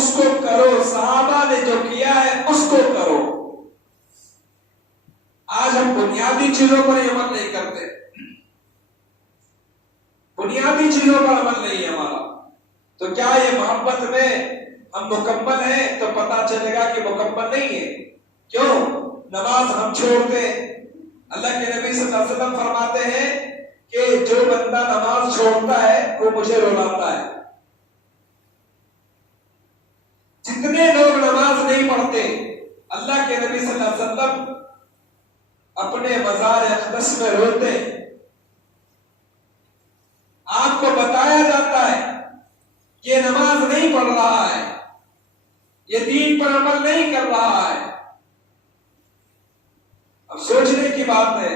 اس کو کرو، صحابہ نے جو کیا ہے اس کو کرو۔ آج ہم بنیادی چیزوں پر عمل نہیں کرتے، بنیادی چیزوں پر عمل نہیں ہے ہمارا، تو کیا یہ محبت میں ہم مکمل ہیں؟ تو پتا چلے گا کہ مکمل نہیں ہے۔ کیوں؟ نماز ہم چھوڑتے ہیں۔ اللہ کے نبی صلی اللہ علیہ وسلم فرماتے ہیں کہ جو بندہ نماز چھوڑتا ہے وہ مجھے رلاتا ہے۔ جتنے لوگ نماز نہیں پڑھتے، اللہ کے نبی صلی اللہ علیہ وسلم اپنے مزار اقدس میں روتے، آپ کو بتایا جاتا ہے یہ نماز نہیں پڑھ رہا ہے، یہ دین پر عمل نہیں کر رہا ہے۔ اب سوچنے کی بات ہے،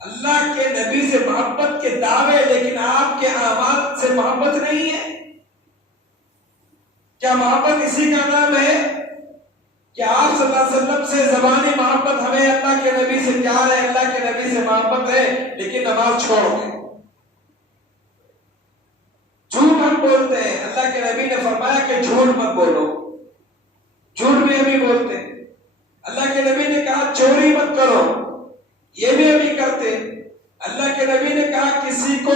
اللہ کے نبی سے محبت کے دعوے، لیکن آپ کے اعمال سے محبت نہیں ہے۔ کیا محبت اسی کا نام ہے کہ آپ صلی اللہ علیہ وسلم سے زبانی محبت، ہمیں اللہ کے نبی سے پیار ہے، اللہ کے نبی سے محبت ہے، لیکن نماز چھوڑ دیں، جھوٹ ہم بولتے ہیں۔ اللہ کے نبی نے فرمایا کہ جھوٹ مت بولو، جھوٹ بھی ہم ہی بولتے ہیں۔ اللہ کے نبی نے کہا چوری مت کرو، یہ بھی ہم ہی کرتے۔ اللہ کے نبی نے کہا کسی کو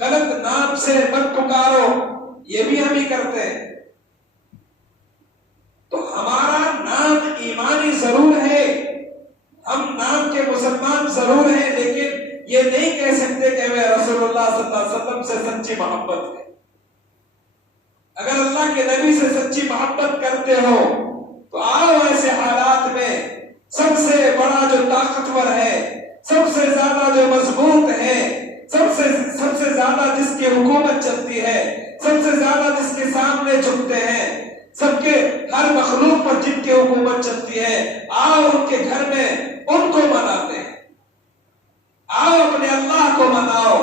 غلط نام سے مت پکارو، یہ بھی ہم ہی کرتے ہیں۔ تو ہمارا نام ایمانی ضرور ہے، ہم نام کے مسلمان ضرور ہیں، لیکن یہ نہیں کہہ سکتے کہ ہمیں رسول اللہ صلی اللہ علیہ وسلم سے سچی محبت ہے۔ اگر اللہ کے نبی سے سچی محبت کرتے ہو تو آؤ ایسے حالات میں سب سے بڑا جو طاقتور ہے، سب سے زیادہ جو مضبوط ہے، سب سے زیادہ جس کی حکومت چلتی ہے، سب سے زیادہ جس کے سامنے جھکتے ہیں، سب کے ہر مخلوق پر جن کی حکومت چلتی ہے، آؤ ان کے گھر میں ان کو مناتے ہیں، آؤ اپنے اللہ کو مناؤ۔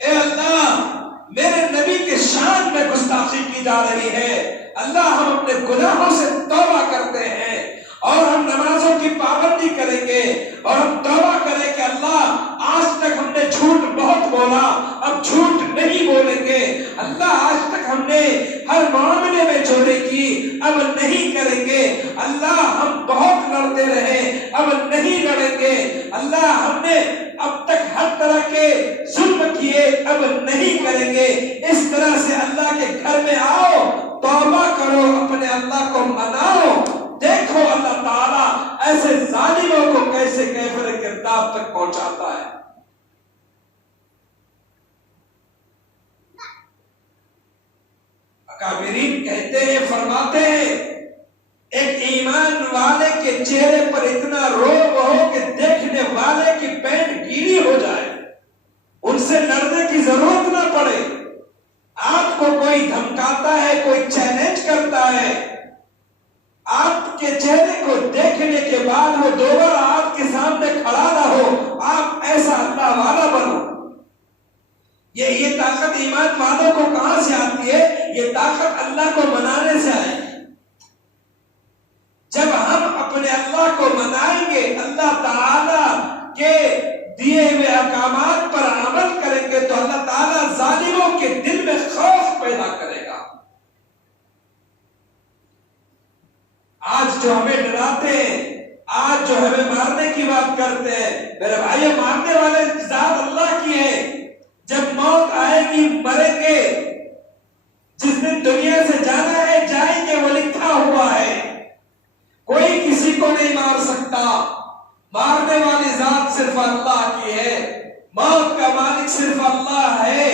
اے اللہ، میرے نبی کے شان میں گستاخی کی جا رہی ہے، اللہ ہم اپنے گناہوں سے توبہ کرتے ہیں اور ہم نمازوں کی پابندی کریں گے، اور ہم توبہ کریں کہ اللہ آج تک ہم نے جھوٹ بہت بولا، اب جھوٹ نہیں بولیں گے۔ اللہ آج تک ہم نے ہر معاملے میں چوری کی، اب نہیں کریں گے۔ اللہ ہم بہت لڑتے رہے، اب نہیں لڑیں گے۔ اللہ ہم نے اب تک ہر طرح کے ظلم کیے، اب نہیں کریں گے۔ اس طرح سے اللہ کے گھر میں آؤ، توبہ کرو، اپنے اللہ کو مناؤ۔ دیکھو اللہ تعالیٰ ایسے ظالموں کو کیسے کیفر کرداب تک پہنچاتا ہے۔ اکابرین کہتے ہیں، فرماتے ہیں، ایک ایمان والے کے چہرے پر اتنا روب ہو کہ دیکھنے والے کی پینٹ گیلی ہو جائے، ان سے لڑنے کی ضرورت نہ پڑے۔ آپ کو کوئی دھمکاتا ہے، کوئی چیلنج کرتا ہے، آپ کے چہرے کو دیکھنے کے بعد وہ دوبارہ آپ کے سامنے کھڑا نہ ہو، آپ ایسا اللہ والا بنو۔ یہ طاقت ایمان والوں کو کہاں سے آتی ہے؟ یہ طاقت اللہ کو منانے سے آئے گی۔ جب ہم اپنے اللہ کو منائیں گے، اللہ تعالیٰ کے دیے ہوئے احکامات پر عمل کریں گے، تو اللہ تعالیٰ ظالموں کے دل میں خوف پیدا کرے گا۔ آج جو ہمیں ڈراتے ہیں، آج جو ہمیں مارنے کی بات کرتے ہیں، میرے بھائیو، مارنے والے ذات اللہ کی ہے۔ جب موت آئے گی مریں گے، جس دن دنیا سے جانا ہے جائیں گے، وہ لکھا ہوا ہے، کوئی کسی کو نہیں مار سکتا۔ مارنے والی ذات صرف اللہ کی ہے، موت کا مالک صرف اللہ ہے۔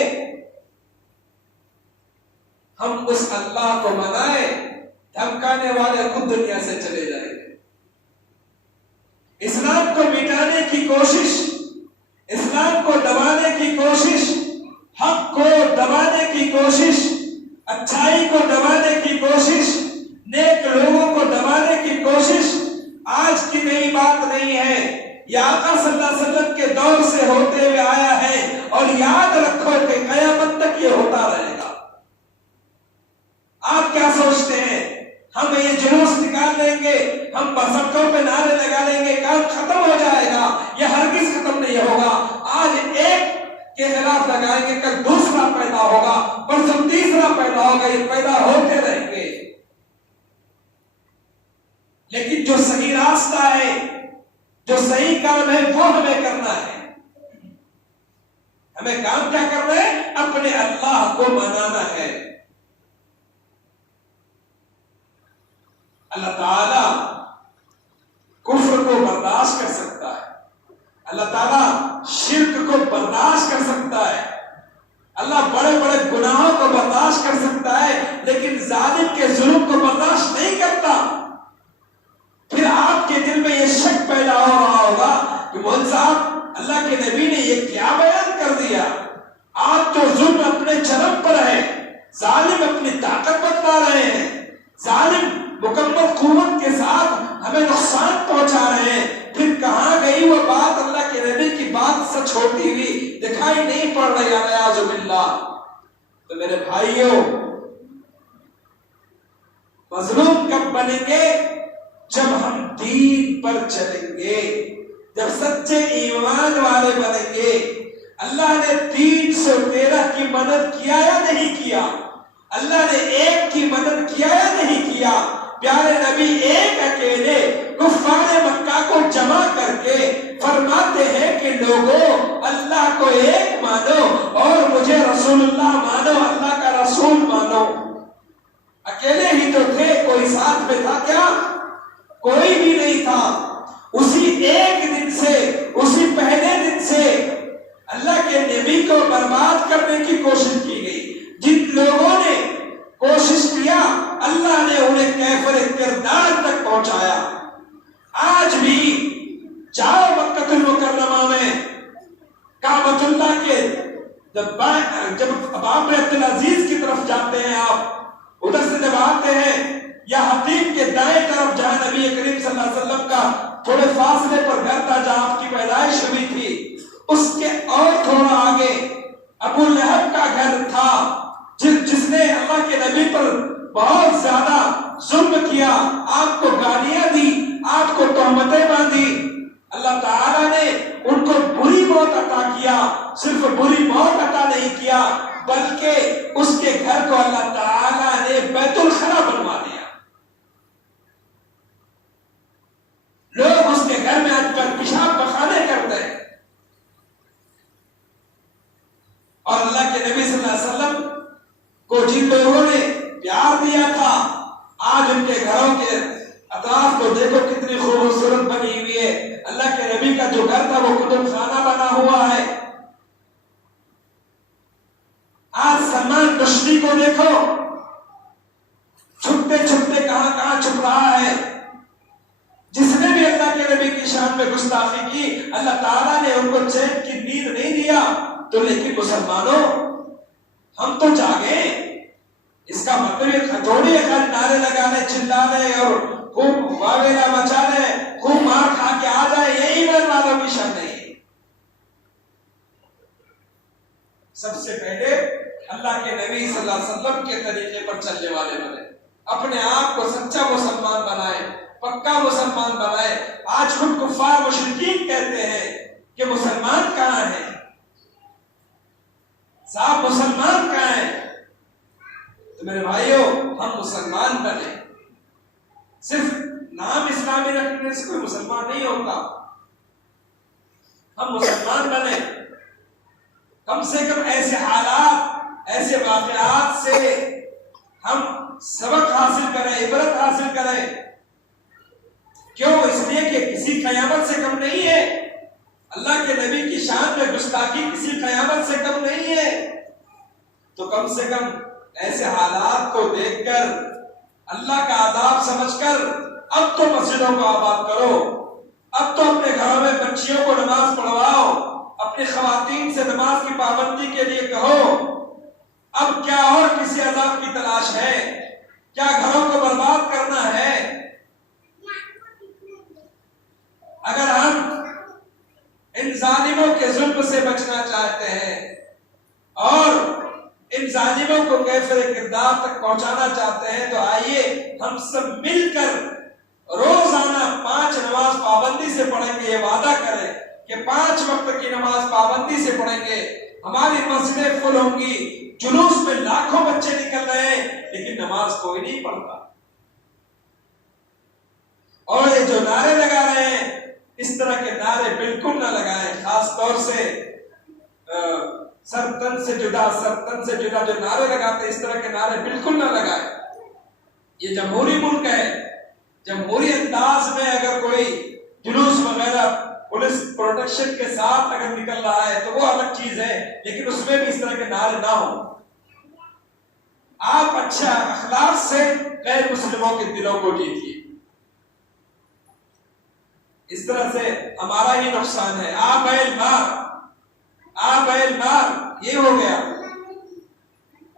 ہم اس اللہ کو منائیں، دھمکانے والے خود دنیا سے چلے جائیں گے۔ اسلام کو مٹانے کی کوشش، اسلام کو دبانے کی کوشش، حق کو دبانے کی کوشش، اچھائی کو دبانے کی کوشش، نیک لوگوں کو دبانے کی کوشش آج کی نئی بات نہیں ہے، یہ آقا صلی اللہ علیہ وسلم کے دور سے ہوتے ہوئے آیا ہے، اور یاد رکھو کہ قیامت تک یہ ہوتا رہے گا۔ آپ کیا سوچتے ہیں ہم یہ جلوس نکال لیں گے، ہم سڑکوں پہ نعرے لگا لیں گے، کام ختم ہو جائے گا؟ یہ ہرگز ختم نہیں ہوگا۔ آج ایک کے خلاف لگائیں گے، کل دوسرا پیدا ہوگا، پرسوں تیسرا پیدا ہوگا، یہ پیدا ہوتے رہیں گے۔ جو صحیح کام ہے وہ ہمیں کرنا ہے. ہمیں کام کیا کرنا ہے؟ اپنے اللہ کو منانا ہے. اللہ تعالی کفر کو برداشت کر سکتا ہے، اللہ تعالیٰ شرک کو برداشت کر سکتا ہے، اللہ بڑے بڑے گناہوں کو برداشت کر سکتا ہے، لیکن ظالم کے ظلم کو برداشت نہیں کرتا. پھر آپ کے دل میں یہ شک پیدا ہو رہا ہوگا کہ مولوی صاحب اللہ کے نبی نے یہ کیا بیان کر دیا؟ آپ تو ظلم اپنے چرم پر ہے، ظالم اپنی طاقت بتلا رہے ہیں، ظالم مکمل قوت کے ساتھ ہمیں نقصان پہنچا رہے ہیں. پھر کہاں گئی وہ بات اللہ کے نبی کی بات سچ ہوتی ہوئی دکھائی نہیں پڑ رہی؟ اعوذ باللہ. تو میرے بھائیوں، مظلوم کب بنیں گے؟ جب ہم دین پر چلیں گے، جب سچے ایمان والے بنیں گے. اللہ نے 313 کی مدد کیا یا نہیں کیا؟ اللہ نے ایک کی مدد کیا یا نہیں کیا؟ پیارے نبی ایک اکیلے کفار مکہ کو جمع کر کے فرماتے ہیں کہ لوگوں اللہ کو ایک مانو اور مجھے رسول اللہ مانو، اللہ کا رسول مانو. اکیلے ہی تو تھے، کوئی ساتھ میں تھا کیا؟ کوئی بھی نہیں تھا. اسی ایک دن سے، اسی پہلے دن سے اللہ کے نبی کو برباد کرنے کی کوشش کی گئی. جن لوگوں نے کوشش کیا اللہ نے انہیں کیفر کردار تک پہنچایا. آج بھی جاؤ مکہ المکرمہ میں کعبۃ اللہ کے جب باب عبدالعزیز کی طرف جاتے ہیں، آپ ادھر سے جب آتے ہیں یا حتیم کے دائیں طرف جہاں نبی کریم صلی اللہ علیہ وسلم کا تھوڑے فاصلے پر گھر تھا جہاں آپ کی پیدائش ہوئی تھی، اس کے اور تھوڑا آگے ابو لہب کا گھر تھا جس نے اللہ کے نبی پر بہت زیادہ ظلم کیا، آپ کو گالیاں دی، آپ کو تہمتیں باندھی. اللہ تعالیٰ نے ان کو بری موت عطا کیا. صرف بری موت عطا نہیں کیا بلکہ اس کے گھر کو اللہ تعالیٰ نے بیت الخلا بنوا دیا. لوگ اس کے گھر میں آج کل پیشاب پخانے کرتے ہیں. اور اللہ کے نبی صلی اللہ علیہ وسلم کو جن لوگوں نے پیار دیا تھا، آج ان کے گھروں کے اطراف کو دیکھو کتنی خوبصورت بنی ہوئی ہے. اللہ کے نبی کا جو گھر تھا وہ کتب خانہ بنا ہوا ہے. آج سلمان رشدی کو دیکھو چھپتے چھپتے کہاں کہاں چھپ رہا ہے. جس نے بھی اللہ کے نبی کی شان میں گستاخی کی اللہ تعالیٰ نے ان کو چین کی نیند نہیں دیا. تو لیکن مسلمانوں ہم تو جاگے. اس کا مطلب یہ تھوڑی ہے نعرے لگانے، چلانے اور خوب واویلا مچانے، خوب مار کھا کے آ جائے، یہ ایمان والوں کی شان نہیں ہے. سب سے پہلے اللہ کے نبی صلی اللہ علیہ وسلم کے طریقے پر چلنے والے بنے، اپنے آپ کو سچا مسلمان بنائے، پکا مسلمان بنائے. آج خود کفار مشرکین کہتے ہیں کہ مسلمان کہاں ہیں؟ صاحب مسلمان کہاں ہیں؟ تو میرے بھائیوں ہم مسلمان بنے. صرف نام اسلامی رکھنے سے کوئی مسلمان نہیں ہوتا. ہم مسلمان بنے، کم سے کم ایسے حالات، ایسے واقعات سے ہم سبق حاصل کریں، عبرت حاصل کریں. کیوں؟ اس لیے کہ کسی قیامت سے کم نہیں ہے. اللہ کے نبی کی شان میں گستاخی کسی قیامت سے کم نہیں ہے. تو کم سے کم ایسے حالات کو دیکھ کر اللہ کا عذاب سمجھ کر اب تو مسجدوں کو آباد کرو، اب تو اپنے گھروں میں بچیوں کو نماز پڑھواؤ، اپنی خواتین سے نماز کی پابندی کے لیے کہو. اب کیا اور کسی عذاب کی تلاش ہے؟ کیا گھروں کو برباد کرنا ہے؟ اگر ہم ان ظالموں کے ظلم سے بچنا چاہتے ہیں اور ان ظالموں کو کیفر کردار تک پہنچانا چاہتے ہیں تو آئیے ہم سب مل کر روزانہ 5 نماز پابندی سے پڑھیں گے. یہ وعدہ کریں کہ 5 وقت کی نماز پابندی سے پڑھیں گے. ہماری مسجدیں فل ہوں گی. جلوس میں لاکھوں بچے نکل رہے ہیں لیکن نماز کوئی نہیں پڑھتا. اور یہ جو نعرے لگا رہے ہیں اس طرح کے نعرے بالکل نہ لگائیں، خاص طور سے سر تن سے جدا جو نعرے لگاتے اس طرح کے نعرے بالکل نہ لگائیں۔ یہ جمہوری ملک ہے، جمہوری انداز میں اگر کوئی جلوس وغیرہ پولیس پروٹیکشن کے ساتھ اگر نکل رہا ہے تو وہ الگ چیز ہے، لیکن اس میں بھی اس طرح کے نعرے نہ ہوں۔ آپ اچھا اخلاق سے غیر مسلموں کے دلوں کو جیتیے، اس طرح سے ہمارا ہی نقصان ہے۔ آپ یہ ہو گیا،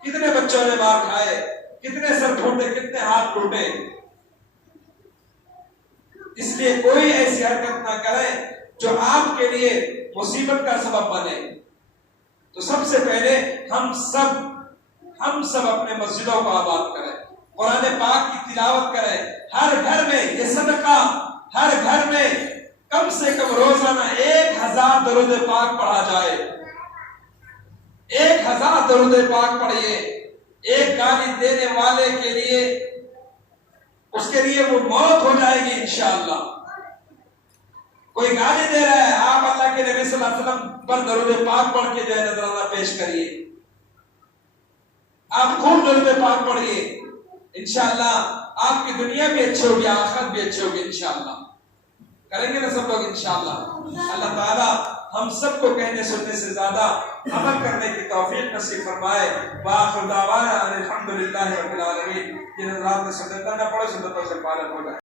کتنے بچوں نے مار کھائے، کتنے سر پھوٹے، کتنے ہاتھ ٹوٹے۔ اس لیے کوئی ایسی حرکت نہ کریں جو آپ کے لیے مصیبت کا سبب بنے۔ تو سب سے پہلے ہم سب اپنے مسجدوں کو آباد کریں، قرآن پاک کی تلاوت کریں، ہر گھر میں یہ صدقہ، ہر گھر میں کم سے کم روزانہ 1000 درود پاک پڑھا جائے۔ 1000 درود پاک پڑھیے۔ ایک گالی دینے والے کے لیے اس کے لیے وہ موت ہو جائے گی انشاءاللہ۔ کوئی گالی دے رہا ہے، آپ اللہ کے نبی صلی اللہ علیہ وسلم پر درود پاک پڑھ کے جو ہے نذرانہ پیش کریے، آپ خوب درود پاک پڑھیے، انشاءاللہ آپ کی دنیا بھی اچھی ہوگی، آخرت بھی اچھی ہوگی انشاءاللہ۔ کریں گے نا سب لوگ انشاءاللہ؟ اللہ تعالیٰ ہم سب کو کہنے سننے سے زیادہ عمل کرنے کی توفیق نصیب فرمائے۔ وآخر دعوانا الحمدللہ رب العالمین۔ جن حضرات نے سنت نہ پڑھے سنتوں سے فارغ ہو جائے۔